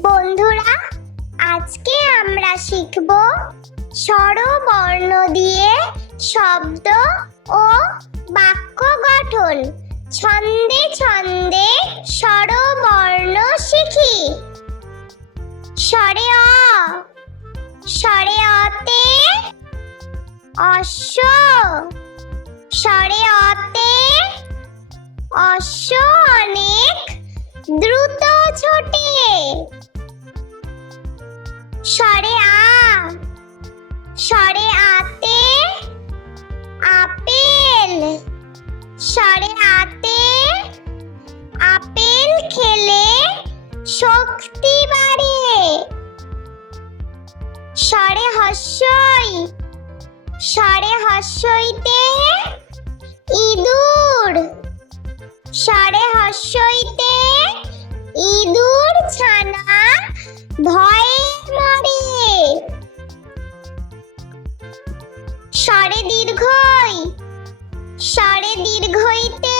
বন্ধুরা, আজকে আমরা শিখব স্বরবর্ণ দিয়ে শব্দ ও বাক্য গঠন। ছন্দে ছন্দে স্বরবর্ণ শিখি। স্বরে অ, স্বরে অতে অশ্ব, স্বরে অতে অশ্ব অনেক দ্রুত ছোটে। স্বরে আ, স্বরে আতে আপেল, স্বরে আতে আপেল খেলে শক্তি বাড়ে। স্বরে হস্যই, স্বরে হস্যইতে ইঁদুর, স্বরে হস্যইতে ইঁদুর ছানা ভয়ে মরে। স্বরে দীর্ঘই, স্বরে দীর্ঘইতে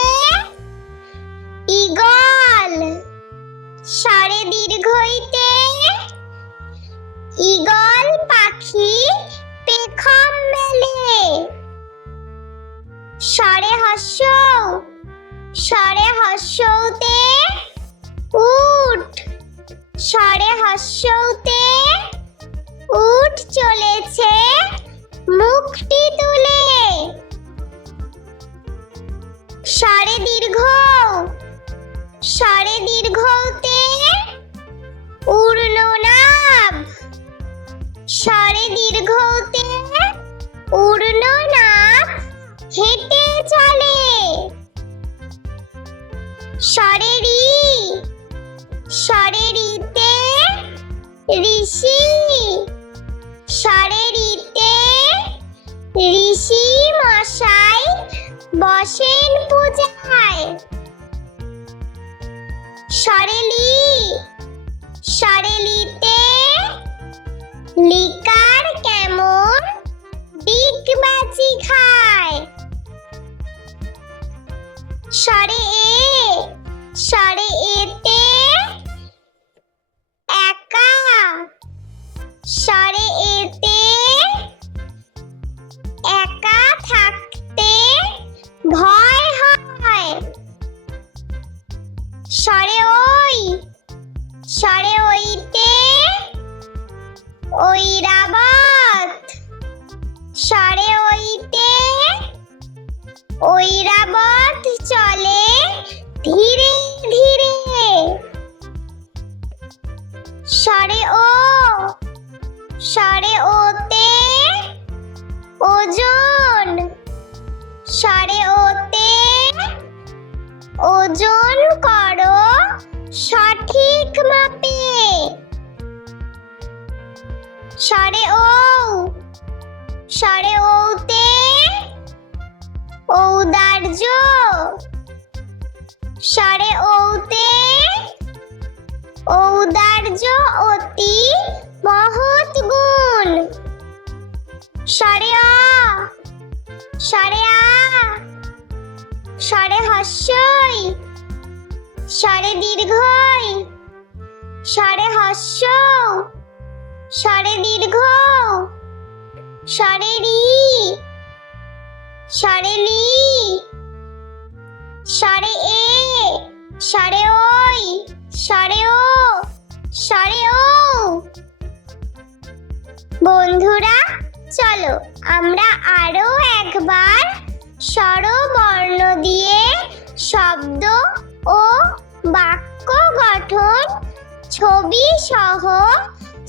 ঈগল, স্বরে দীর্ঘইতে ঈগল পাখি পেখম মেলে। স্বরে হস্য, স্বরে হস্যতে উট, স্বরে হস্যতে উট চলেছে মুখটি তুলে। স্বরে দীর্ঘ, স্বরে দীর্ঘতে ঊর্ধ্বনাভ, স্বরে দীর্ঘতে ঊর্ধ্বনাভ হেঁটে চলে। স্বরে রি, স্বরে রিতে ঋষি, স্বরে রিতে ঋষি মশাই বসেন পূজায়। স্বরে লি, স্বরে লিতে লিকার কেমন ডিগবাজি খায়। স্বরে এ, স্বরে এতে একা, স্বরে এতে একা থাকতে ভয় হয়। স্বরে ওই, স্বরে ওইতে ঐরাবত, স্বরে ওইতে ঐরাবত চলে ধীরে ধীরে। স্বরে ও, স্বরে ওতে ওজন, স্বরে ওতে ওজন করো সঠিক মাপে। স্বরে ও, স্বরে ওতে ঔদার্য, স্বরে ওতে ঔদার্য অতি মহৎ গুণ। স্বরে অ, স্বরে আ, স্বরে হস্যই, স্বরে দীর্ঘই, স্বরে হস্য, স্বরে দীর্ঘ, স্বরে রি, স্বরে লি, স্বরে এ, স্বরে ওই, স্বরে ও, স্বরে ও। বন্ধুরা, চলো আমরা আরো একবার স্বরবর্ণ দিয়ে শব্দ ও বাক্য গঠন ছবি সহ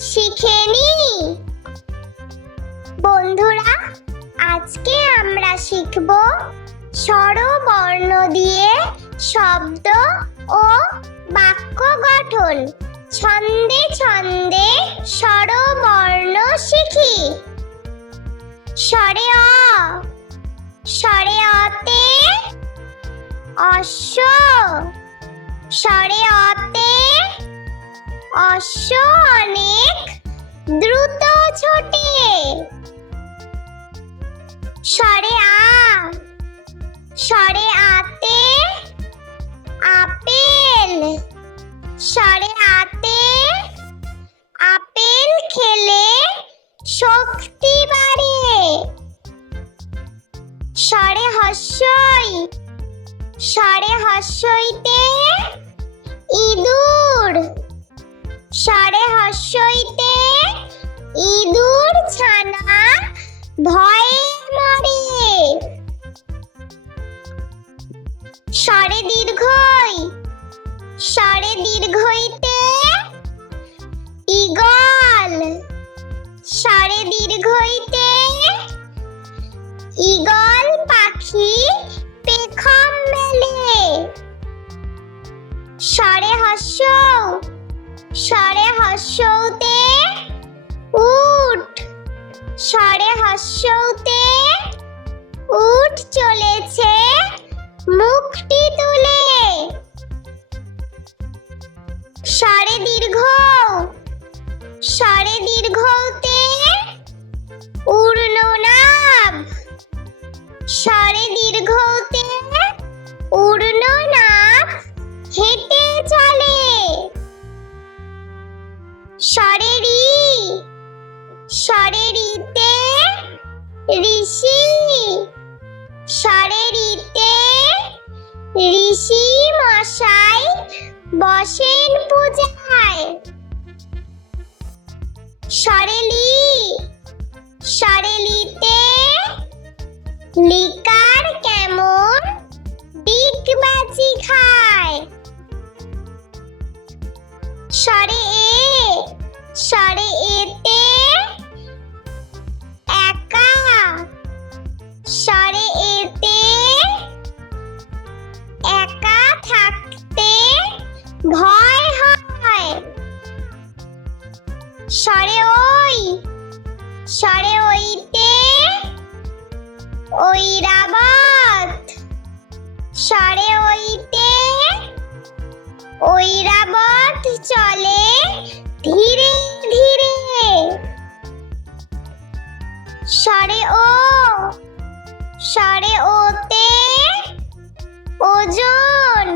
শিখে নিই। বন্ধুরা, আজকে আমরা শিখব স্বরবর্ণ দিয়ে শব্দ ও বাক্য গঠন। ছন্দে ছন্দে স্বরবর্ণ শিখি। স্বরে অ, স্বরে অতে অশ্ব, স্বরে অতে অশ্ব অনেক দ্রুত ছোটে। স্বরে আ, স্বরে আতে আপেল, স্বরে আতে স্বরে হস্যইতে ইঁদুর, স্বরে হস্যইতে ইঁদুর ছানা ভয়ে মরে। স্বরে দীর্ঘই, স্বরে দীর্ঘইতে ঈগল, স্বরে দীর্ঘইতে ঈগল পাখি পেখম মেলে। স্বরে হস্য, স্বরে হস্যতে উট, স্বরে হস্যতে উট চলেছে মুখটি তুলে। স্বরে দীর্ঘ, স্বরে দীর্ঘতে ঊর্ণনাভ, স্বরে দীর্ঘতে ঊর্ণনাভ হেঁটে চলে। স্বরে ঋ, স্বরে ঋতে ঋষি, স্বরে ঋতে ঋষি মশাই বসেন পূজায়। স্বরে লি, স্বরে লিতে লিকার কেমন ডিগবাজি খায়। স্বরে এ, স্বরে এতে একা, স্বরে এতে একা থাকতে ভয় হয়। স্বরে ওই, স্বরে ওইতে ঐরাবত, স্বরে ওইতে ঐরাবত চলে ধীরে ধীরে। স্বরে ও, স্বরে ওতে ওজন,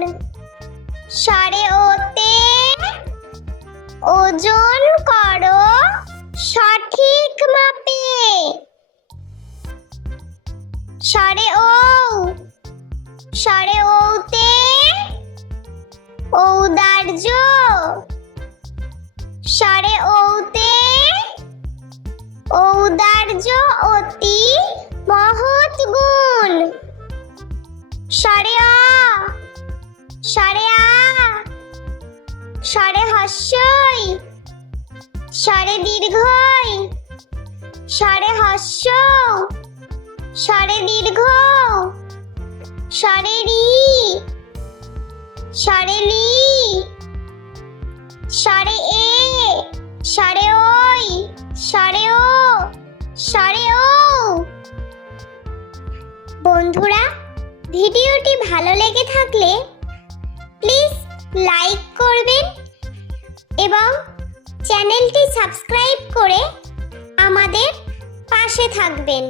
স্বরে ওতে ওজন করো সঠিক মাপে। স্বরে ও, স্বরে ওতে ঔদার্য, স্বরে ওতে ঔদার্য অতি মহৎ গুণ। স্বরে অ, স্বরে আ, স্বরে হস্যই, স্বরে দীর্ঘই, স্বরে হস্য, স্বরে দীর্ঘ, স্বরে রি, স্বরে লি, স্বরে এ, স্বরে ওই, স্বরে ও, স্বরে ও। বন্ধুরা, ভিডিওটি ভালো লেগে থাকলে প্লিজ লাইক করবেন এবং চ্যানেলটি সাবস্ক্রাইব করে আমাদের পাশে থাকবেন।